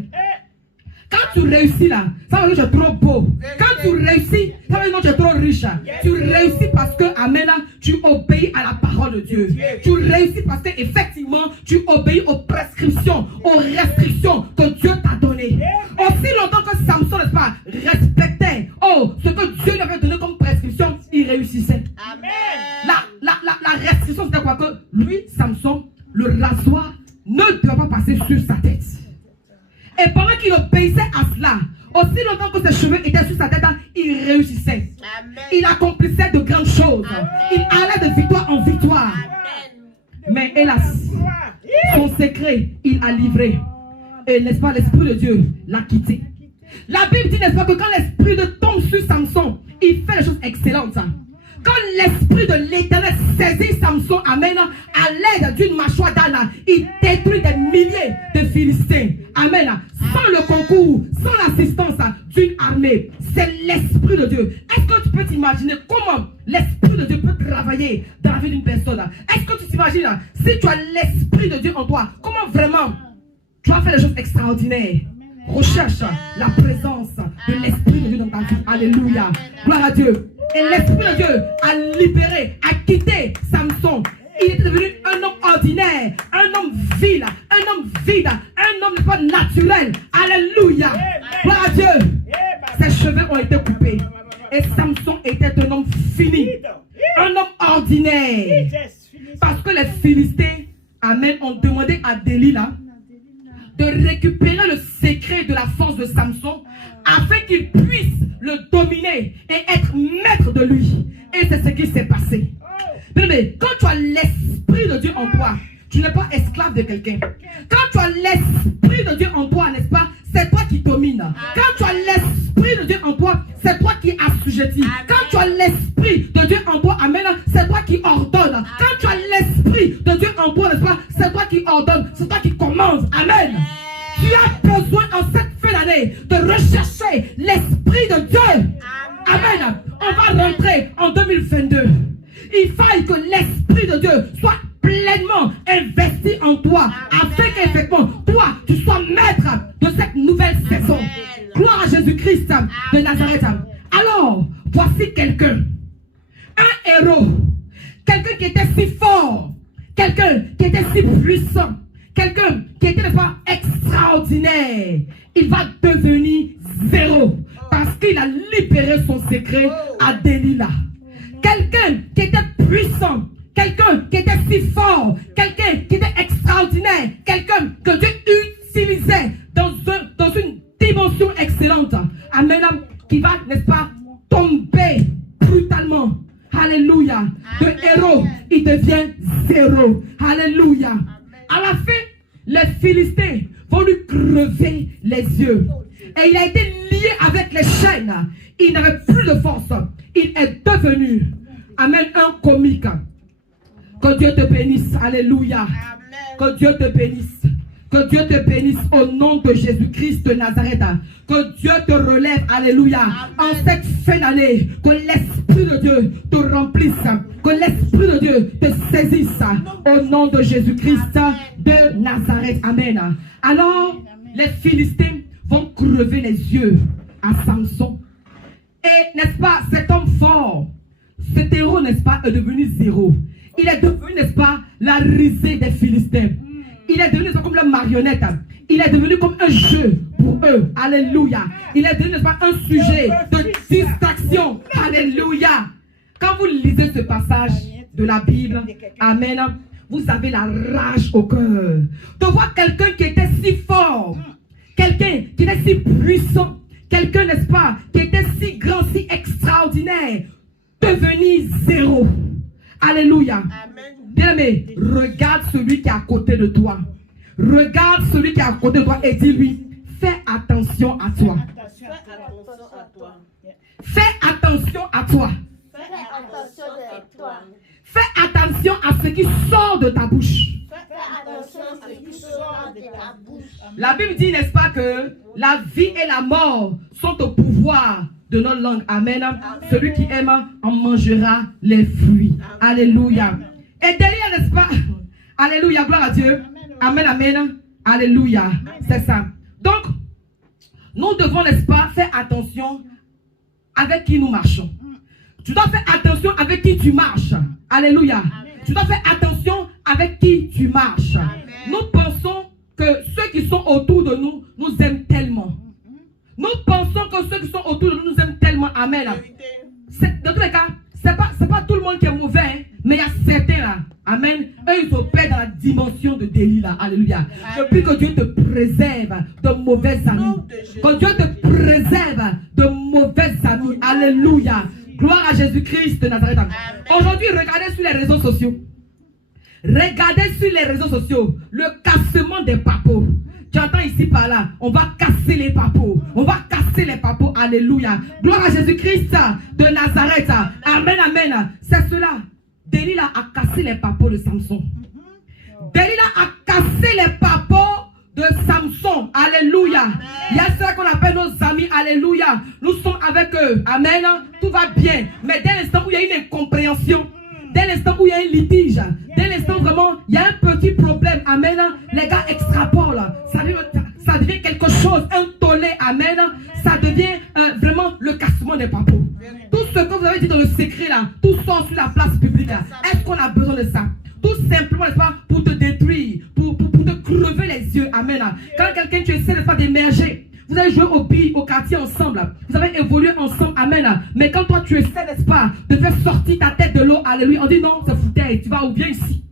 Quand tu réussis là, ça veut dire que tu es trop beau. Quand tu réussis, ça veut dire que tu es trop riche. Tu réussis parce que, amen, tu obéis à la parole de Dieu. Tu réussis parce que, effectivement, tu obéis aux prescriptions, aux restrictions que Dieu t'a données. Aussi longtemps que Samson, n'est-ce pas, respectait, ce que Dieu lui avait donné comme prescription, il réussissait. Amen. La restriction, c'était quoi? Que lui, Samson, le rasoir ne devait pas passer sur sa tête. Et pendant qu'il obéissait à cela, aussi longtemps que ses cheveux étaient sur sa tête, il réussissait. Amen. Il accomplissait de grandes choses. Amen. Il allait de victoire en victoire. Amen. Mais hélas, son secret, il a livré. Et n'est-ce pas, l'Esprit de Dieu l'a quitté. La Bible dit, n'est-ce pas, que quand l'Esprit de tombe sur Samson, il fait des choses excellentes. Quand l'Esprit de l'Éternel saisit Samson, amen, à l'aide d'une mâchoire d'âne, il détruit des milliers de Philistins. Amen. Sans le concours, sans l'assistance d'une armée. C'est l'Esprit de Dieu. Est-ce que tu peux t'imaginer comment l'Esprit de Dieu peut travailler dans la vie d'une personne? Est-ce que tu t'imagines, si tu as l'Esprit de Dieu en toi, comment vraiment tu vas faire des choses extraordinaires? Recherche la présence de l'Esprit de Dieu dans ta vie. Alléluia. Gloire à Dieu. Et l'Esprit de Dieu a libéré, a quitté Samson. Il est devenu un homme ordinaire, un homme vide, un homme pas naturel. Alléluia. Gloire à Dieu. Ses cheveux ont été coupés. Et Samson était un homme fini, un homme ordinaire. Parce que les Philistins, amen, ont demandé à Delilah de récupérer le secret de la force de Samson afin qu'il puisse le dominer et être maître de lui. Et c'est ce qui s'est passé. Mais quand tu as l'Esprit de Dieu en toi, tu n'es pas esclave de quelqu'un. Quand tu as l'Esprit de Dieu en toi, n'est-ce pas, c'est toi qui domines. Quand tu as l'Esprit de Dieu en toi, c'est toi qui assujettis. Quand tu as l'Esprit de Dieu en toi, amen, c'est toi qui ordonne. Quand tu as l'Esprit de Dieu en toi, n'est-ce pas, c'est toi qui ordonne, c'est toi qui commande. Amen. Tu as besoin en cette fin d'année de rechercher l'Esprit de Dieu. Amen. On va rentrer en 2022. Il faille que l'Esprit de Dieu soit pleinement investi en toi, afin qu'effectivement, toi, tu sois maître de cette nouvelle saison. Gloire à Jésus-Christ de Nazareth. Alors, voici quelqu'un, un héros, quelqu'un qui était si fort, quelqu'un qui était si puissant, quelqu'un qui était n'est-ce pas extraordinaire. Il va devenir zéro parce qu'il a libéré son secret à Delilah. Quelqu'un qui était puissant, quelqu'un qui était si fort, devient zéro. Alléluia. À la fin, les Philistins vont lui crever les yeux. Et il a été lié avec les chaînes. Il n'avait plus de force. Il est devenu, amen, un comique. Que Dieu te bénisse. Alléluia. Que Dieu te bénisse. Que Dieu te bénisse au nom de Jésus-Christ de Nazareth. Que Dieu te relève, alléluia. En cette fin d'année, que l'Esprit de Dieu te remplisse. Que l'Esprit de Dieu te saisisse au nom de Jésus-Christ de Nazareth. Amen. Alors, les Philistins vont crever les yeux à Samson. Et, n'est-ce pas, cet homme fort, cet héros, n'est-ce pas, est devenu zéro. Il est devenu, n'est-ce pas, la risée des Philistins. Il est devenu comme la marionnette. Il est devenu comme un jeu pour eux. Alléluia. Il est devenu, n'est-ce pas, un sujet de distraction. Alléluia. Quand vous lisez ce passage de la Bible, amen, vous avez la rage au cœur. De voir quelqu'un qui était si fort, quelqu'un qui était si puissant, quelqu'un, n'est-ce pas, qui était si grand, si extraordinaire, devenir zéro. Alléluia. Bien-aimé, regarde celui qui est à côté de toi. Regarde celui qui est à côté de toi et dis-lui, fais attention à toi. Fais attention à toi. Fais attention à ce qui sort de ta bouche. La Bible dit, n'est-ce pas, que la vie et la mort sont au pouvoir de notre langue. Amen. Celui qui aime en mangera les fruits. Alléluia. Et derrière, n'est-ce pas? Alléluia, gloire à Dieu. Amen, amen. Alléluia. C'est ça. Donc, nous devons, n'est-ce pas, faire attention avec qui nous marchons. Tu dois faire attention avec qui tu marches. Alléluia. Tu dois faire attention avec qui tu marches. Nous pensons que ceux qui sont autour de nous nous aiment tellement. Nous pensons que ceux qui sont autour de nous nous aiment tellement. Amen. Dans tous les cas, c'est pas tout le monde qui est mauvais, hein, mais il y a certains là. Amen. Eux, ils opèrent dans la dimension de délit là. Alléluia. Je prie que Dieu te préserve de mauvais amis. Que Dieu te préserve de mauvais amis. Alléluia. Gloire à Jésus-Christ de Nazareth. Aujourd'hui, regardez sur les réseaux sociaux. Regardez sur les réseaux sociaux le cassement des papos. Tu entends ici par là, on va casser les papos. On va casser les papos. Alléluia. Gloire à Jésus-Christ de Nazareth. Amen, amen. C'est cela. Delilah a cassé les papos de Samson. Delilah a cassé les papos de Samson. Alléluia. Il y a ceux qu'on appelle nos amis. Alléluia. Nous sommes avec eux. Amen. Tout va bien. Mais dès l'instant où il y a une incompréhension, dès l'instant où il y a un litige, dès l'instant vraiment il y a un petit problème, amen, les gars extrapolent, ça devient quelque chose, un tollé, amen, ça devient vraiment le cassement des papos. Tout ce que vous avez dit dans le secret là, tout sort sur la place publique là. Est-ce qu'on a besoin de ça? Tout simplement, n'est-ce pas, pour te détruire, pour te crever les yeux, amen. Quand quelqu'un tu essaies, n'est-ce pas, d'émerger, vous avez joué au quartier ensemble. Vous avez évolué ensemble. Amen. Mais quand toi tu essaies, n'est-ce pas, de faire sortir ta tête de l'eau. Alléluia. On dit non, c'est foutais. Tu vas ou viens ici.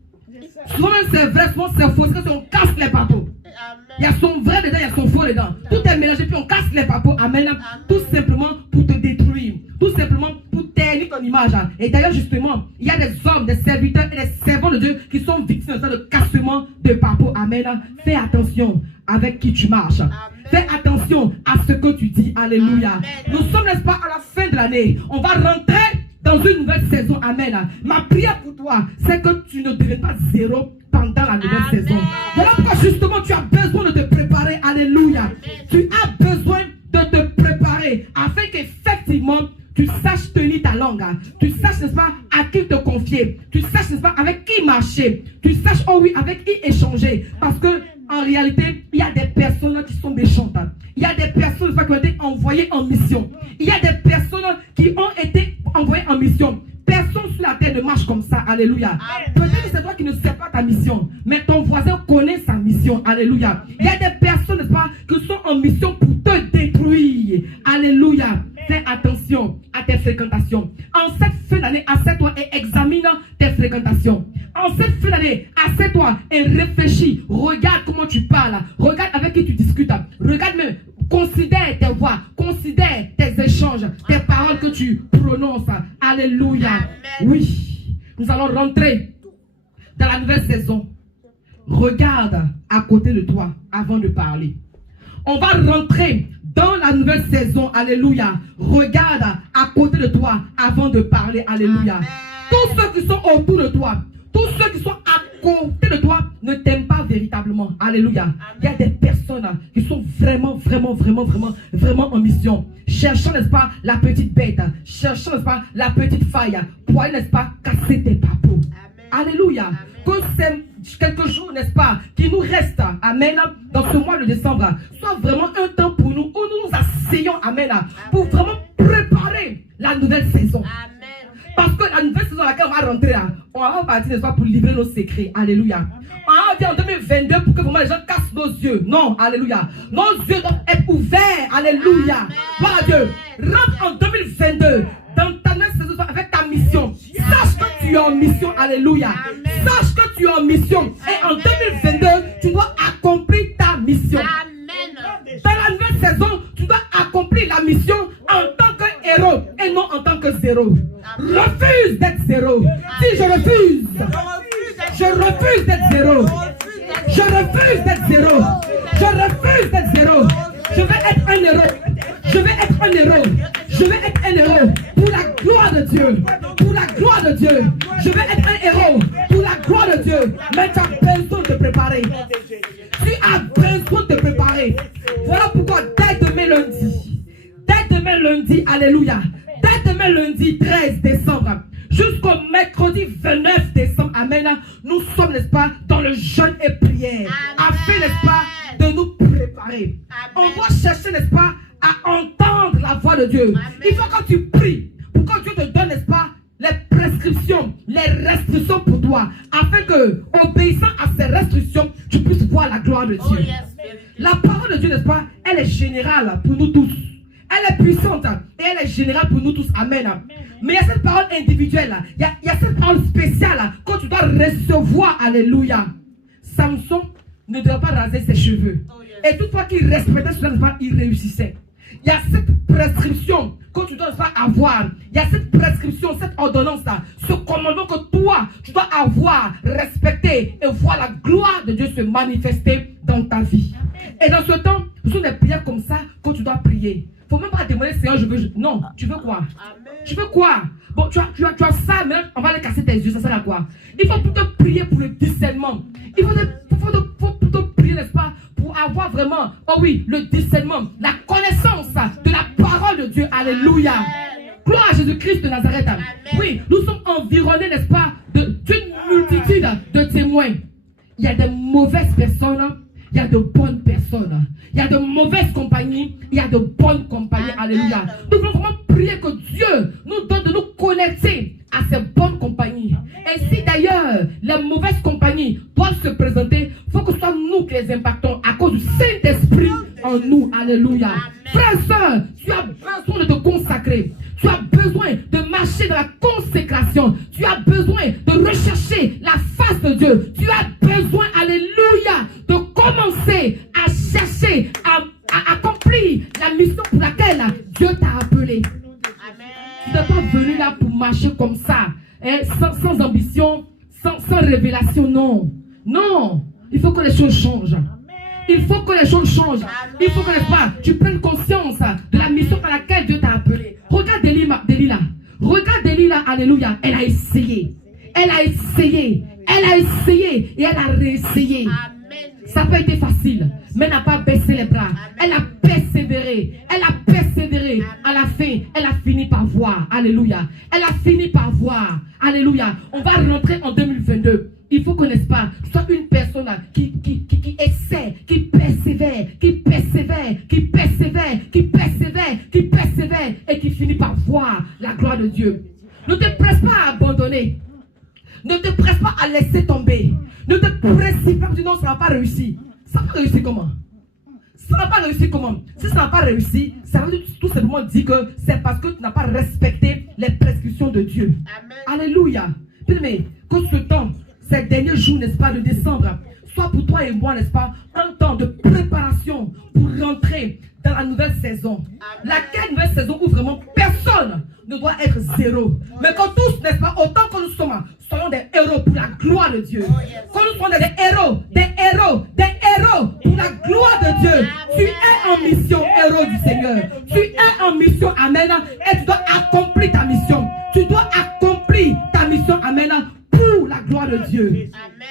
Souvent c'est vrai, souvent c'est faux. C'est qu'on casse les papos. Il y a son vrai dedans, il y a son faux dedans. Tout est mélangé, puis on casse les papos. Amen. Tout simplement pour te détruire. Tout simplement pour ternir ton image. Et d'ailleurs, justement, il y a des hommes, des serviteurs et des servants de Dieu qui sont victimes de cassement de papos. Amen. Fais attention avec qui tu marches. Amen. Fais attention à ce que tu dis. Alléluia. Amen. Nous sommes, n'est-ce pas, à la fin de l'année. On va rentrer dans une nouvelle saison. Amen. Ma prière pour toi, c'est que tu ne deviennes pas zéro pendant la nouvelle saison. Voilà pourquoi justement tu as besoin de te préparer. Alléluia. Amen. Tu as besoin de te préparer afin qu'effectivement tu saches tenir ta langue. Tu saches, n'est-ce pas, à qui te confier. Tu saches, n'est-ce pas, avec qui marcher. Tu saches, oh oui, avec qui échanger. Parce que en réalité, il y a des personnes qui sont méchantes. Il y a des personnes, n'est-ce pas, qui ont été envoyées en mission. Il y a des personnes qui ont été envoyées en mission. Personne sur la terre ne marche comme ça. Alléluia. Peut-être que c'est toi qui ne sais pas ta mission, mais ton voisin connaît sa mission. Alléluia. Il y a des personnes, n'est-ce pas, qui sont en mission pour te détruire. Alléluia. Fais attention à tes fréquentations. En cette fin d'année, assieds-toi et examine tes fréquentations. En cette fin d'année, assieds-toi et réfléchis. Regarde comment tu parles. Regarde avec qui tu discutes. Regarde même. Considère tes voix, considère tes échanges, tes paroles que tu prononces. Alléluia. Amen. Oui, nous allons rentrer dans la nouvelle saison, regarde à côté de toi avant de parler. On va rentrer dans la nouvelle saison, alléluia. Regarde à côté de toi avant de parler, alléluia. Amen. Tous ceux qui sont autour de toi, tous ceux qui sont à côté de toi ne t'aiment pas véritablement, alléluia. Amen. Il y a des personnes qui sont vraiment en mission, cherchant, n'est-ce pas, la petite bête, cherchant, n'est-ce pas, la petite faille, pour aller, n'est-ce pas, casser tes papous. Alléluia. Amen. Que c'est quelques jours, n'est-ce pas, qui nous reste, amen, dans ce mois de décembre, soit vraiment un temps pour nous, où nous nous asseyons, amen, pour vraiment préparer la nouvelle saison. Amen. Parce que la nouvelle saison dans laquelle on va rentrer, on va partir, n'est-ce pas, pour livrer nos secrets. Alléluia. Amen. On va dire en 2022 pour que vraiment les gens cassent nos yeux. Non, alléluia. Nos yeux doivent être ouverts. Alléluia. Voilà Dieu. Rentre en 2022 dans ta nouvelle saison avec ta mission. Sache que tu es en mission. Alléluia. Amen. Sache que tu es en mission. Et en 2022, tu dois accomplir ta mission. Amen. Dans la nouvelle saison, tu dois accomplir la mission en tant que héros et non en tant que zéro. Amen. Refuse d'être zéro. Si je refuse. Je refuse d'être zéro. Je refuse d'être zéro. Je refuse d'être zéro. Je vais être un héros. Je vais être un héros. Je vais être un héros pour la gloire de Dieu. Pour la gloire de Dieu. Je vais être un héros pour la gloire de Dieu. Mais tu as besoin de te préparer. Tu as besoin de te préparer. Voilà pourquoi dès demain lundi, alléluia, dès demain lundi 13 décembre, jusqu'au mercredi 29 décembre, amen, nous sommes, n'est-ce pas, dans le jeûne et prière, afin, n'est-ce pas, de nous préparer. Amen. On va chercher, n'est-ce pas, à entendre la voix de Dieu. Amen. Il faut que tu pries pour que Dieu te donne, n'est-ce pas, les prescriptions, les restrictions pour toi, afin que, obéissant à ces restrictions, tu puisses voir la gloire de Dieu. Oh, yes. La parole de Dieu, n'est-ce pas, elle est générale pour nous tous. Elle est puissante et elle est générale pour nous tous. Amen. Amen. Mais il y a cette parole individuelle, il y a cette parole spéciale que tu dois recevoir. Alléluia. Samson ne devait pas raser ses cheveux. Oh, yes. Et toutefois qu'il respectait cela, il réussissait. Il y a cette prescription que tu dois avoir. Il y a cette prescription, cette ordonnance-là, ce commandement que toi, tu dois avoir, respecter et voir la gloire de Dieu se manifester dans ta vie. Et dans ce temps, ce sont des prières comme ça que tu dois prier. Il ne faut même pas demander, Seigneur, je veux. Non, tu veux quoi? Tu veux quoi? Bon, tu as ça, mais on va aller casser tes yeux, ça sert à quoi? Il faut plutôt prier pour le discernement. Il faut plutôt prier, n'est-ce pas, pour avoir vraiment, oh oui, le discernement, la connaissance de la parole de Dieu. Alléluia. Gloire à Jésus-Christ de Nazareth. Amen. Oui, nous sommes environnés, n'est-ce pas, d'une multitude de témoins. Il y a des mauvaises personnes. Il y a de bonnes personnes. Il y a de mauvaises compagnies. Il y a de bonnes compagnies. Alléluia. Nous voulons vraiment prier que Dieu nous donne de nous connecter à ces bonnes compagnies. Et si d'ailleurs les mauvaises compagnies doivent se présenter, il faut que ce soit nous qui les impactons à cause du Saint-Esprit en nous. Alléluia. Frère et soeur, tu as besoin de te consacrer. Tu as besoin de marcher dans la consécration. Tu as besoin de rechercher la face de Dieu. Tu as besoin, alléluia, de commencer à chercher, à accomplir la mission pour laquelle Dieu t'a appelé. Amen. Tu n'es pas venu là pour marcher comme ça, hein, sans ambition, sans révélation, non. Non, il faut que les choses changent. Il faut que les choses changent. Amen. Il faut que tu prennes conscience de la mission à laquelle Dieu t'a appelé. Regarde Delilah. Regarde Delilah, alléluia. Elle a essayé. Elle a essayé. Elle a essayé et elle a réessayé. Ça n'a pas été facile, mais elle n'a pas baissé les bras. Elle a persévéré. Elle a persévéré. À la fin, elle a fini par voir. Alléluia. Elle a fini par voir. Alléluia. On va rentrer en 2022. Il faut qu'on, n'est-ce pas, soit une personne qui essaie, qui persévère, qui persévère, qui persévère, qui persévère, qui persévère et qui finit par voir la gloire de Dieu. Ne te presse pas à abandonner. Ne te presse pas à laisser tomber. Ne te précipite pas, non, ça n'a pas réussi. Ça n'a pas réussi comment? Ça n'a pas réussi comment? Si ça n'a pas réussi, ça veut tout simplement dire que c'est parce que tu n'as pas respecté les prescriptions de Dieu. Amen. Alléluia. Mais que ce temps, ces derniers jours, n'est-ce pas, de décembre, soit pour toi et moi, n'est-ce pas, un temps de préparation pour rentrer dans la nouvelle saison. Amen. Laquelle nouvelle saison où vraiment personne ne doit être zéro. Mais quand tous, n'est-ce pas, autant que nous sommes soyons des héros pour la gloire de Dieu. Que nous soyons des héros pour la gloire de Dieu. Tu es en mission, héros du Seigneur. Tu es en mission, amen. Et tu dois accomplir ta mission. Tu dois accomplir ta mission, amen, pour la gloire de Dieu. Amen.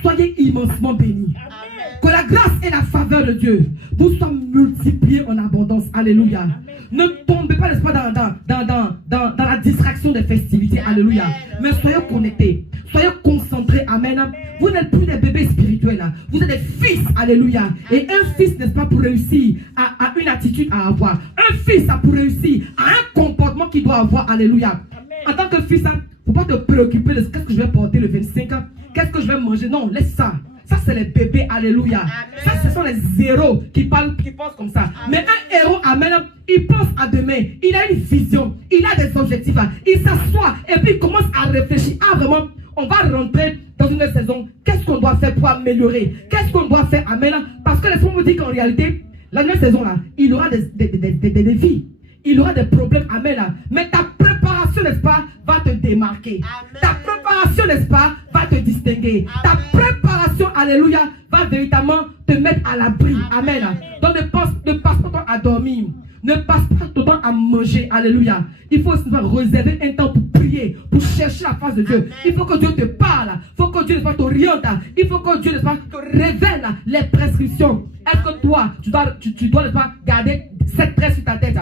Soyez immensement bénis. Amen. Que la grâce et la faveur de Dieu vous soient multipliées en abondance. Alléluia. Amen. Ne tombez pas, n'est-ce pas, dans la distraction des festivités. Amen. Alléluia. Mais soyez connectés. Soyez concentrés. Amen. Vous n'êtes plus des bébés spirituels. Vous êtes des fils. Alléluia. Et un fils, n'est-ce pas, pour réussir à une attitude à avoir. Un fils a pour réussir à un comportement qu'il doit avoir. Alléluia. En tant que fils, il ne faut pas te préoccuper de qu'est-ce que je vais porter le 25. Qu'est-ce que je vais manger. Non, laisse ça. Ça, c'est les bébés. Alléluia. Amen. Ça, ce sont les héros qui pensent comme ça. Amen. Mais un héros, amen, il pense à demain. Il a une vision. Il a des objectifs. Il s'assoit et puis il commence à réfléchir. Ah, vraiment, on va rentrer dans une nouvelle saison. Qu'est-ce qu'on doit faire pour améliorer? Qu'est-ce qu'on doit faire? Amen. Parce que laisse-moi vous dire qu'en réalité, la nouvelle saison, là, il y aura des défis. Il y aura des problèmes. Amen. Mais ta préparation, n'est-ce pas, va te démarquer. Amen. Ta préparation, n'est-ce pas, va te distinguer. Amen. Ta préparation, alléluia, va véritablement te mettre à l'abri. Amen. Amen. Donc ne passe pas ton temps à dormir. Ne passe pas ton temps à manger. Alléluia. Il faut réserver un temps pour prier, pour chercher la face de Dieu. Amen. Il faut que Dieu te parle. Il faut que Dieu, n'est-ce pas, t'oriente. Il faut que Dieu, n'est-ce pas, te révèle les prescriptions. Est-ce que toi, tu dois, n'est-ce pas, garder cette tresse sur ta tête?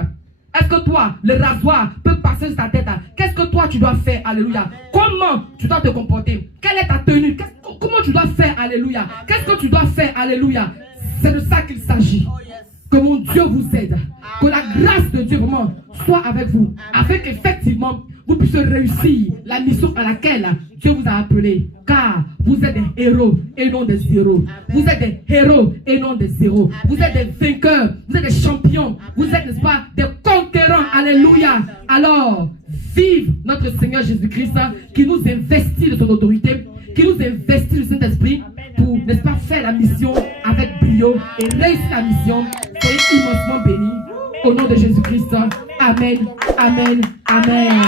Est-ce que toi, le rasoir peut passer sur ta tête? Qu'est-ce que toi, tu dois faire? Alléluia. Amen. Comment tu dois te comporter? Quelle est ta tenue? Comment tu dois faire? Alléluia. Qu'est-ce que tu dois faire? Alléluia. C'est de ça qu'il s'agit. Que mon Dieu vous aide. Que la grâce de Dieu vraiment soit avec vous. Afin qu'effectivement, vous puissiez réussir la mission à laquelle Dieu vous a appelé. Car vous êtes des héros et non des zéros. Vous êtes des héros et non des zéros. Vous êtes des vainqueurs. Vous êtes des champions. Vous êtes, n'est-ce pas, des conquérants. Alléluia. Alors, vive notre Seigneur Jésus-Christ qui nous investit de son autorité, qui nous investit du Saint-Esprit pour, n'est-ce pas, faire la mission avec brio et réussir la mission. Soyez immensement bénis. Au nom de Jésus-Christ. Amen. Amen. Amen.